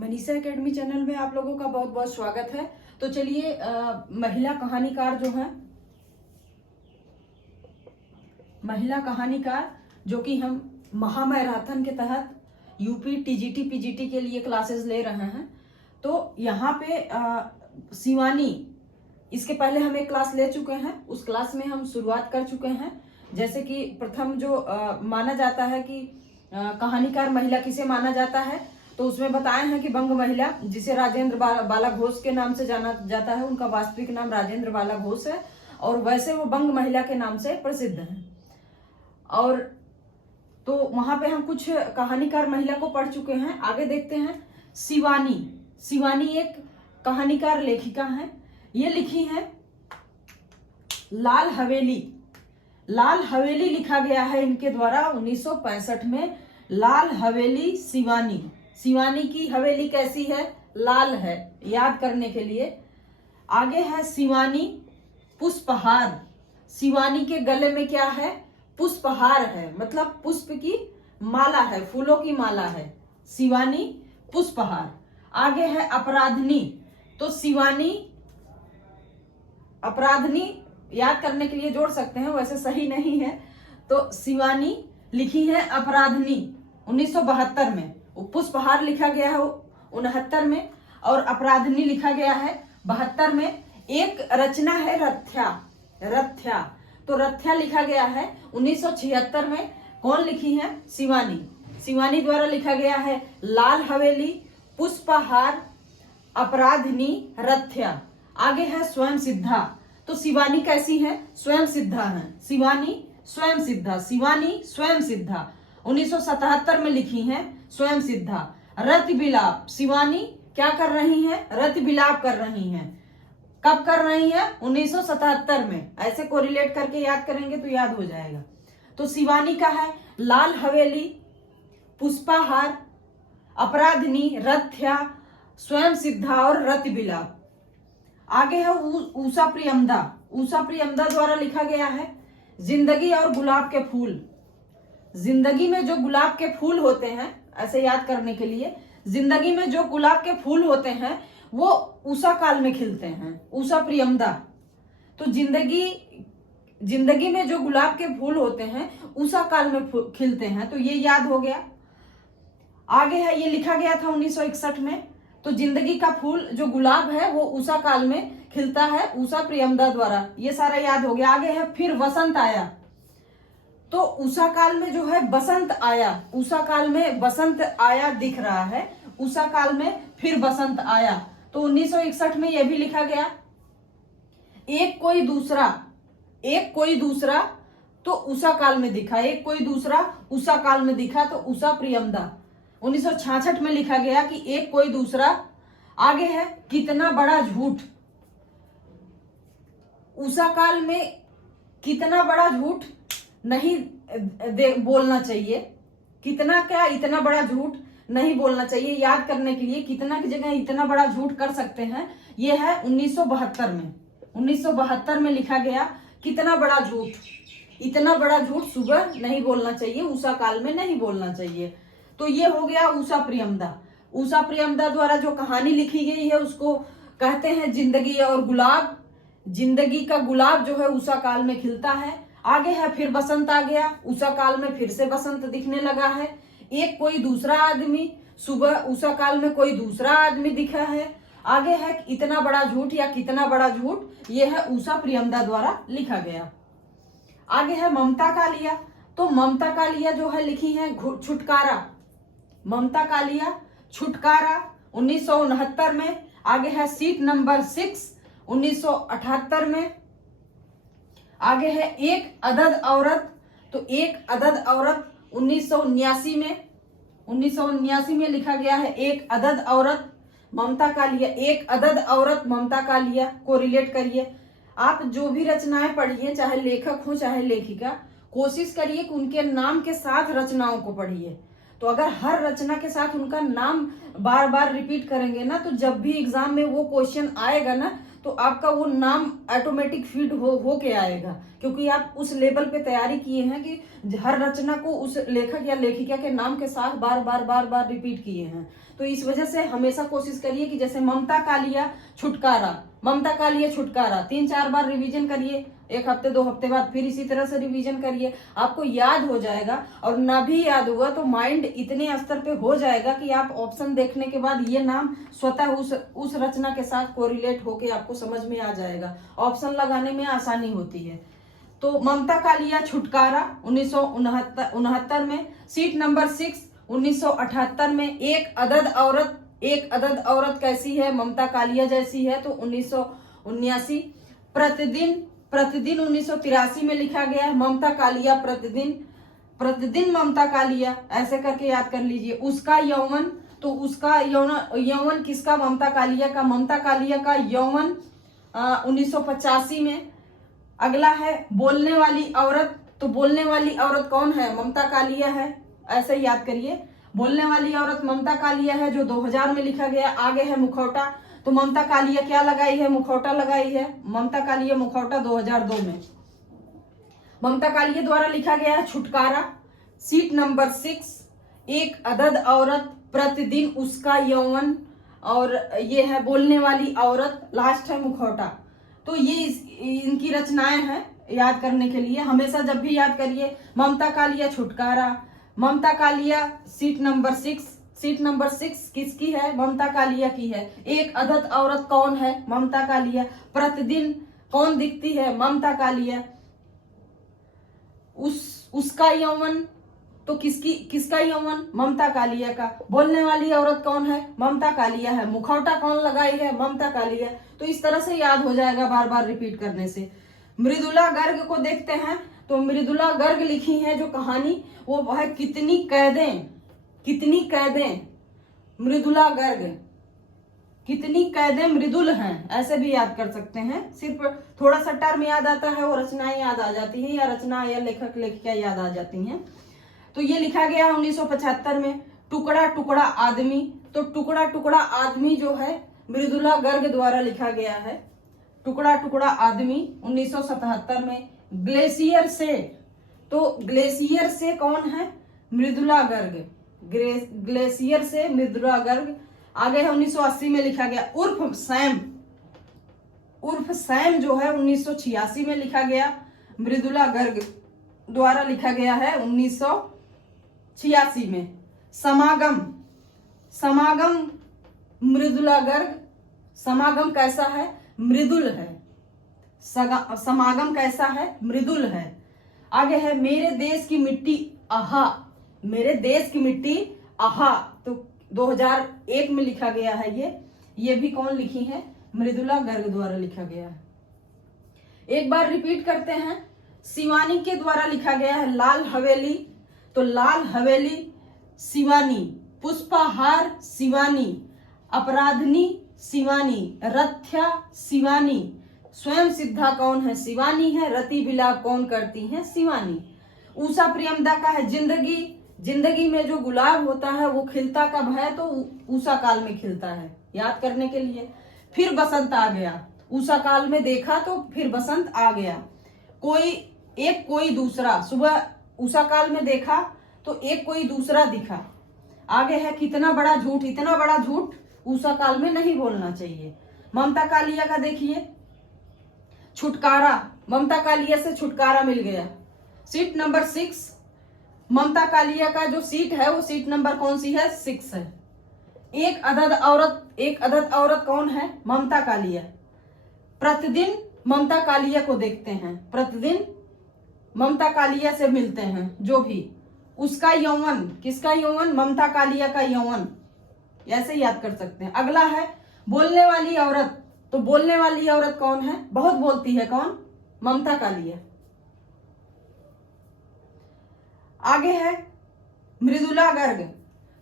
Manisha academy channel में आप लोगों का बहुत बहुत स्वागत है। तो चलिए महिला कहानीकार जो कि हम महामैराथन के तहत यूपी टीजीटी पीजीटी के लिए क्लासेस ले रहे हैं। तो यहाँ पे शिवानी, इसके पहले हम एक क्लास ले चुके हैं, उस क्लास में हम शुरुआत कर चुके हैं। जैसे कि प्रथम जो माना जाता है कि कहानीकार महिला किसे माना जाता है, तो उसमें बताए हैं कि बंग महिला, जिसे राजेंद्र बाला घोष के नाम से जाना जाता है, उनका वास्तविक नाम राजेंद्र बाला घोष है और वैसे वो बंग महिला के नाम से प्रसिद्ध हैं। और तो वहां पे हम कुछ कहानीकार महिला को पढ़ चुके हैं। आगे देखते हैं शिवानी एक कहानीकार लेखिका है। ये लिखी है लाल हवेली लिखा गया है इनके द्वारा 1965 में। लाल हवेली शिवानी की हवेली कैसी है? लाल है, याद करने के लिए। आगे है शिवानी पुष्पहार। शिवानी के गले में क्या है? पुष्पहार है, मतलब पुष्प की माला है, फूलों की माला है। शिवानी पुष्पहार। आगे है अपराधनी। तो शिवानी अपराधनी याद करने के लिए जोड़ सकते हैं, वैसे सही नहीं है। तो शिवानी लिखी है अपराधनी 1972 में। पुष्पहार लिखा गया है 69 में और अपराधनी लिखा गया है 72 में। एक रचना है रथ्या। तो रथ्या लिखा गया है 1976 में। कौन लिखी है? शिवानी द्वारा लिखा गया है लाल हवेली, पुष्पहार, अपराधनी, रथ्या। आगे है स्वयं सिद्धा। तो शिवानी कैसी है? स्वयं सिद्धा है। शिवानी स्वयं सिद्धा 1977 में लिखी है स्वयं सिद्धा। रति बिलाप। शिवानी क्या कर रही है? रति बिलाप कर रही हैं। कब कर रही है? 1977 में। ऐसे कोरिलेट करके याद करेंगे तो याद हो जाएगा। तो शिवानी का है लाल हवेली, पुष्पहार, अपराधनी, रथ्या, स्वयं सिद्धा और रति बिलाप। आगे है उषा प्रियमदा द्वारा लिखा गया है जिंदगी और गुलाब के फूल। जिंदगी में जो गुलाब के फूल होते हैं, ऐसे याद करने के लिए, जिंदगी में जो गुलाब के फूल होते हैं वो उषा काल में खिलते हैं। उषा प्रियमदा। तो जिंदगी में जो गुलाब के फूल होते हैं उषा काल में खिलते हैं, तो ये याद हो गया। आगे है, ये लिखा गया था 1961 में। तो जिंदगी का फूल जो गुलाब है वो उषा काल में खिलता है, उषा प्रियमदा द्वारा। ये सारा याद हो गया। आगे है फिर वसंत आया। तो उषा काल में जो है बसंत आया, उषा काल में बसंत आया दिख रहा है, उषा काल में फिर बसंत आया। तो 1961 में यह भी लिखा गया। एक कोई दूसरा तो उषा काल में दिखा, एक कोई दूसरा उषा काल में दिखा, तो उषा प्रियमदा। 1966 में लिखा गया कि एक कोई दूसरा। आगे है कितना बड़ा झूठ। उषा काल में कितना बड़ा झूठ नहीं बोलना चाहिए। इतना बड़ा झूठ नहीं बोलना चाहिए। याद करने के लिए कितना की जगह इतना बड़ा झूठ कर सकते हैं। यह है 1972 में लिखा गया कितना बड़ा झूठ। इतना बड़ा झूठ सुबह नहीं बोलना चाहिए, उषा काल में नहीं बोलना चाहिए। तो ये हो गया उषा प्रियमदा द्वारा जो कहानी लिखी गई है उसको कहते हैं जिंदगी और गुलाब। जिंदगी का गुलाब जो है उषा काल में खिलता है। आगे है फिर बसंत आ गया, उषा काल में फिर से बसंत दिखने लगा है। एक कोई दूसरा आदमी, सुबह उषा काल में कोई दूसरा आदमी दिखा है। आगे है इतना बड़ा झूठ या कितना बड़ा झूठ, यह है उषा प्रियमदा द्वारा लिखा गया। आगे है ममता कालिया। तो ममता कालिया जो है लिखी है छुटकारा। ममता कालिया छुटकारा 1969 में। आगे है सीट नंबर 6 1978 में। आगे है एक अदद औरत। तो एक अदद औरत 1979 में लिखा गया है एक अदद औरत ममता कालिया। एक अदद औरत ममता कालिया को रिलेट करिए। आप जो भी रचनाएं पढ़िए, चाहे लेखक हो चाहे लेखिका, कोशिश करिए कि उनके नाम के साथ रचनाओं को पढ़िए। तो अगर हर रचना के साथ उनका नाम बार बार रिपीट करेंगे ना, तो जब भी एग्जाम में वो क्वेश्चन आएगा ना, तो आपका वो नाम ऑटोमेटिक फीड हो के आएगा, क्योंकि आप उस लेवल पे तैयारी किए हैं कि हर रचना को उस लेखक या लेखिका के नाम के साथ बार बार रिपीट किए हैं। तो इस वजह से हमेशा कोशिश करिए कि जैसे ममता कालिया छुटकारा, ममता कालिया छुटकारा 3-4 बार रिवीजन करिए, 1 हफ्ते 2 हफ्ते बाद फिर इसी तरह से रिवीजन करिए, आपको याद हो जाएगा। और ना भी याद हुआ तो माइंड इतने स्तर पे हो जाएगा कि आप ऑप्शन देखने के बाद ये नाम स्वतः उस रचना के साथ कोरिलेट होके आपको समझ में आ जाएगा, ऑप्शन लगाने में आसानी होती है। तो ममता कालिया छुटकारा 1969 में। सीट नंबर 6 1978 में। एक अदद औरत कैसी है, ममता कालिया जैसी है, तो 1979। प्रतिदिन 1983 में लिखा गया है, ममता कालिया प्रतिदिन ममता कालिया, ऐसे करके याद कर लीजिए। उसका यौवन, तो उसका यौवन किसका, ममता कालिया का। ममता कालिया का यौवन 1985 में। अगला है बोलने वाली औरत, तो बोलने वाली औरत कौन है, ममता कालिया है, ऐसे याद करिए। बोलने वाली औरत ममता कालिया है, जो 2000 में लिखा गया। आगे है मुखौटा, तो ममता कालिया क्या लगाई है, मुखौटा लगाई है। ममता कालिया मुखौटा 2002 में ममता कालिया द्वारा लिखा गया है छुटकारा। सीट नंबर 6 एक अदद औरत, प्रतिदिन उसका यौवन, और ये है बोलने वाली औरत, लास्ट है मुखौटा। तो ये इनकी रचनाएं हैं याद करने के लिए। हमेशा जब भी याद करिए ममता कालिया छुटकारा, ममता कालिया। सीट नंबर 6 किसकी है, ममता कालिया की है। एक अदद औरत कौन है, ममता कालिया। प्रतिदिन कौन दिखती है, ममता कालिया। उसका यौवन, तो किसका यौवन, ममता कालिया का। बोलने वाली औरत कौन है, ममता कालिया है। मुखौटा कौन लगाई है, ममता कालिया। तो इस तरह से याद हो जाएगा बार बार रिपीट करने से। मृदुला गर्ग को देखते हैं, तो मृदुला गर्ग लिखी है जो कहानी, वो है कितनी कैदें। मृदुला गर्ग, कितनी कैदें मृदुल हैं, ऐसे भी याद कर सकते हैं। सिर्फ थोड़ा सा टर्म याद आता है, वो रचनाएं याद आ जाती है, या रचना या लेखक लेखिका याद आ जाती हैं। तो ये लिखा गया 1975 में। टुकड़ा टुकड़ा आदमी, तो टुकड़ा टुकड़ा आदमी जो है मृदुला गर्ग द्वारा लिखा गया है। टुकड़ा टुकड़ा आदमी 1977 में। ग्लेशियर से, तो ग्लेशियर से कौन है, मृदुला गर्ग। ग्लेशियर से मृदुला गर्ग। आगे है 1980 में लिखा गया उर्फ सैम जो है 1986 में लिखा गया, मृदुला गर्ग द्वारा लिखा गया है 1986 में। समागम मृदुला गर्ग। समागम कैसा है, मृदुल है। समागम कैसा है, मृदुल है। आगे है मेरे देश की मिट्टी आहा, मेरे देश की मिट्टी आहा, तो 2001 में लिखा गया है। ये भी कौन लिखी है, मृदुला गर्ग द्वारा लिखा गया है। एक बार रिपीट करते हैं, शिवानी के द्वारा लिखा गया है लाल हवेली, तो लाल हवेली शिवानी। पुष्पाहार शिवानी, अपराधनी शिवानी, रथ्या शिवानी। स्वयं सिद्धा कौन है, शिवानी है। रति विलाप कौन करती है, शिवानी। उषा प्रियमदा का है जिंदगी में जो गुलाब होता है वो खिलता कब है, तो उषा काल में खिलता है, याद करने के लिए। फिर बसंत आ गया, उषा काल में देखा तो फिर बसंत आ गया। कोई दूसरा, सुबह उषा काल में देखा तो एक कोई दूसरा दिखा। आगे है कितना बड़ा झूठ, इतना बड़ा झूठ उषा काल में नहीं बोलना चाहिए। ममता कालिया का देखिए छुटकारा, ममता कालिया से छुटकारा मिल गया। सीट नंबर 6 ममता कालिया का जो सीट है वो सीट नंबर कौन सी है, 6 है। एक अदद औरत कौन है, ममता कालिया। प्रतिदिन ममता कालिया को देखते हैं, प्रतिदिन ममता कालिया से मिलते हैं जो भी। उसका यौवन, किसका यौवन, ममता कालिया का यौवन, ऐसे याद कर सकते हैं। अगला है बोलने वाली औरत, तो बोलने वाली औरत कौन है, बहुत बोलती है, कौन, ममता कालिया। आगे है मृदुला गर्ग,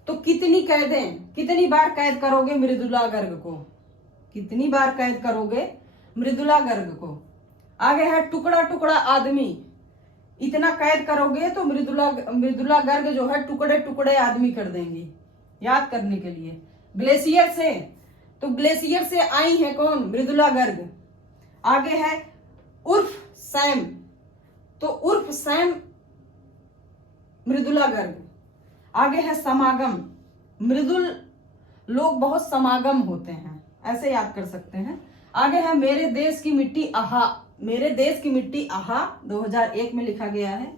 तो कितनी कैदें, कितनी बार कैद करोगे मृदुला गर्ग को, कितनी बार कैद करोगे मृदुला गर्ग को। आगे है टुकड़ा टुकड़ा आदमी, इतना कैद करोगे तो मृदुला गर्ग जो है टुकड़े टुकड़े आदमी कर देंगी, याद करने के लिए। ग्लेशियर से, तो ग्लेशियर से आई है कौन? मृदुला गर्ग। आगे है उर्फ सैम, तो उर्फ सैम मृदुला गर्ग। आगे है समागम, मृदुल लोग बहुत समागम होते हैं, ऐसे याद कर सकते हैं। आगे है मेरे देश की मिट्टी आहा, मेरे देश की मिट्टी आहा 2001 में लिखा गया है।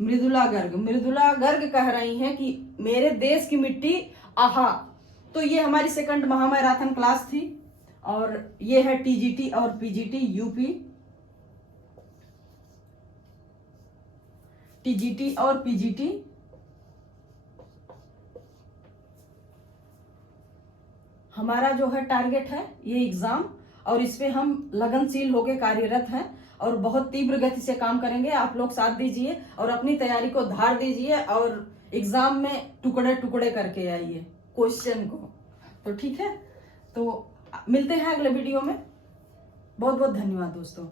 मृदुला गर्ग, मृदुला गर्ग कह रही हैं कि मेरे देश की मिट्टी आहा। तो ये हमारी सेकंड महामैराथन क्लास थी और ये है टीजीटी और पीजीटी यूपी, टीजीटी और पीजीटी। हमारा जो है टारगेट है ये एग्जाम, और इस पे हम लगनशील होकर कार्यरत हैं और बहुत तीव्र गति से काम करेंगे। आप लोग साथ दीजिए और अपनी तैयारी को धार दीजिए और एग्जाम में टुकड़े टुकड़े करके आइए क्वेश्चन को। तो ठीक है, तो मिलते हैं अगले वीडियो में। बहुत बहुत धन्यवाद दोस्तों।